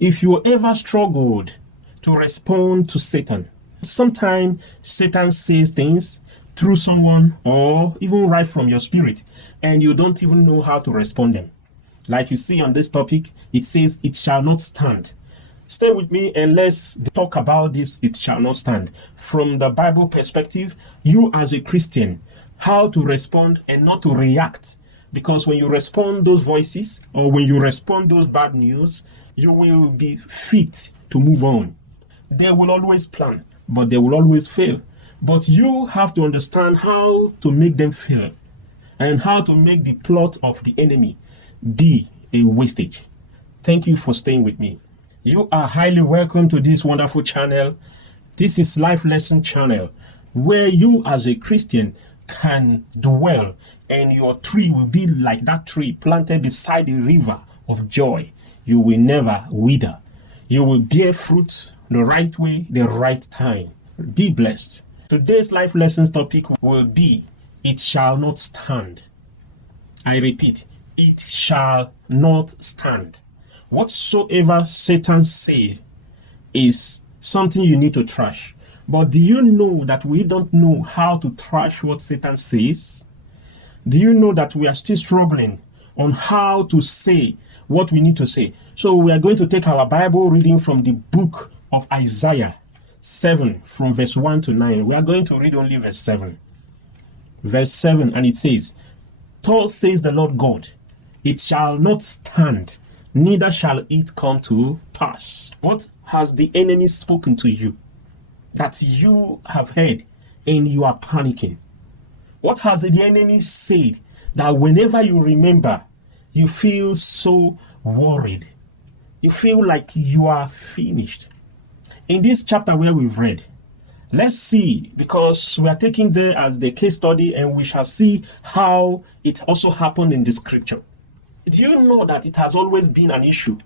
If you ever struggled to respond to Satan, sometimes Satan says things through someone or even right from your spirit, and you don't even know how to respond them. Like you see on this topic, it says, it shall not stand. Stay with me and let's talk about this, it shall not stand. From the Bible perspective, you as a Christian, how to respond and not to react. Because when you respond those voices or when you respond those bad news, you will be fit to move on. They will always plan, but they will always fail. But you have to understand how to make them fail and how to make the plot of the enemy be a wastage. Thank you for staying with me. You are highly welcome to this wonderful channel. This is Life Lesson Channel, where you as a Christian can dwell and your tree will be like that tree planted beside a river of joy. You will never wither. You will bear fruit the right way, the right time. Be blessed. Today's life lessons topic will be, it shall not stand. I repeat, it shall not stand. Whatsoever Satan says is something you need to trash. But do you know that we don't know how to trash what Satan says? Do you know that we are still struggling on how to say what we need to say? So we are going to take our Bible reading from the book of Isaiah 7 from verse 1 to 9. We are going to read only verse 7. Verse 7, and it says, "Thus says the Lord God, it shall not stand, neither shall it come to pass." What has the enemy spoken to you that you have heard and you are panicking? What has the enemy said that whenever you remember, you feel so worried? You feel like you are finished. In this chapter where we've read, let's see, because we are taking there as the case study and we shall see how it also happened in the scripture. Do you know that it has always been an issue?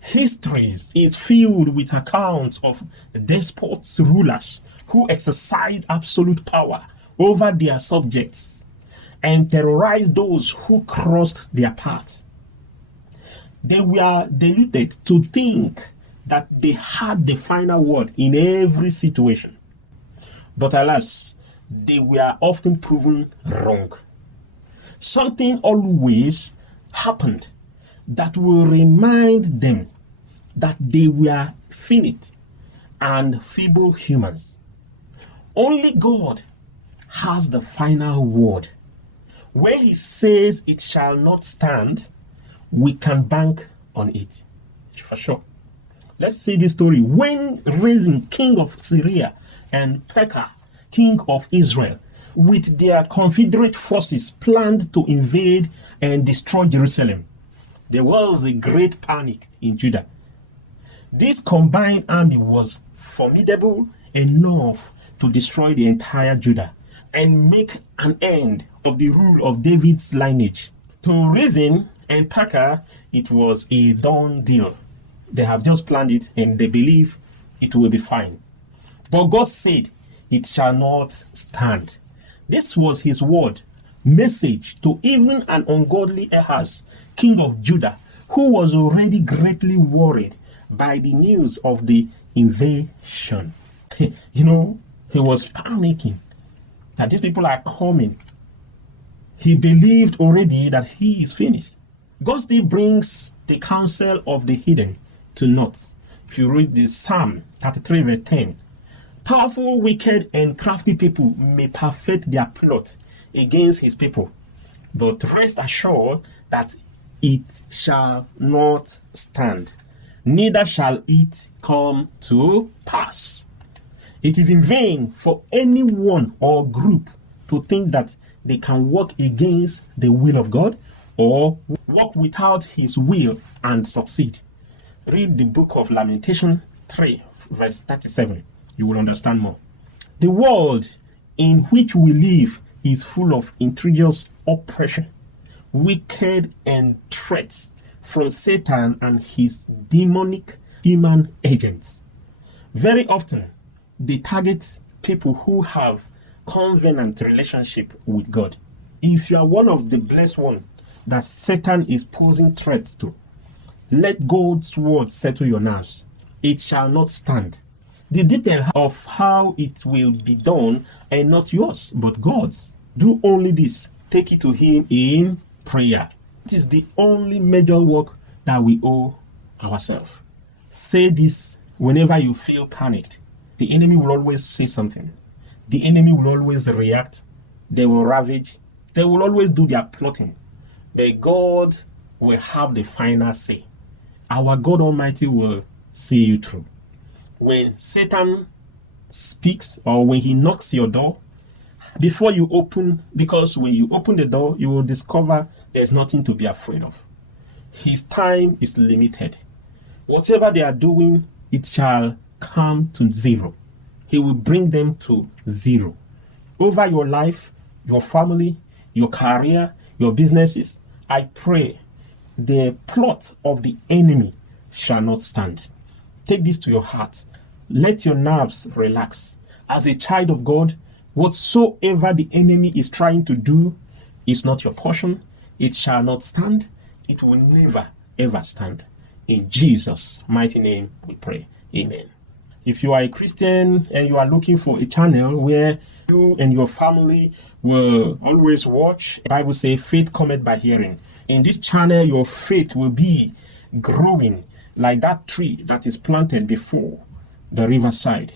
History is filled with accounts of despots, rulers who exercised absolute power over their subjects and terrorized those who crossed their path. They were deluded to think that they had the final word in every situation. But alas, they were often proven wrong. Something always happened that will remind them that they were finite and feeble humans. Only God has the final word. When he says it shall not stand, we can bank on it for sure. Let's see this story. When Rezin, king of Syria, and Pekah, king of Israel, with their confederate forces planned to invade and destroy Jerusalem, there was a great panic in Judah. This combined army was formidable enough to destroy the entire Judah and make an end of the rule of David's lineage. To Rezin and Pekah, it was a done deal. They have just planned it and they believe it will be fine. But God said, it shall not stand. This was his word, message to even an ungodly Ahaz, king of Judah, who was already greatly worried by the news of the invasion. He was panicking that these people are coming. He believed already that he is finished. God still brings the counsel of the hidden to naught. If you read the Psalm 33 verse 10, powerful, wicked, and crafty people may perfect their plot against his people, but rest assured that it shall not stand, neither shall it come to pass. It is in vain for anyone or group to think that they can work against the will of God or work without his will and succeed. Read the book of Lamentation 3 verse 37. You will understand more. The world in which we live is full of insidious oppression, wicked, and threats from Satan and his demonic human agents. Very often, they target people who have covenant relationship with God. If you are one of the blessed ones that Satan is posing threats to, Let God's word settle your nerves. It shall not stand. The detail of how it will be done are not yours, but God's. Do only this. Take it to Him in prayer. It is the only major work that we owe ourselves. Say this whenever you feel panicked. The enemy will always say something. The enemy will always react. They will ravage. They will always do their plotting. But God will have the final say. Our God Almighty will see you through. When Satan speaks or when he knocks your door, before you open, because when you open the door, you will discover there's nothing to be afraid of. His time is limited. Whatever they are doing, it shall come to zero. He will bring them to zero. Over your life, your family, your career, your businesses, I pray the plot of the enemy shall not stand. Take this to your heart. Let your nerves relax. As a child of God, whatsoever the enemy is trying to do is not your portion. It shall not stand. It will never, ever stand. In Jesus' mighty name we pray. Amen. If you are a Christian and you are looking for a channel where you and your family will always watch, the Bible says faith cometh by hearing. In this channel, your faith will be growing like that tree that is planted before the riverside.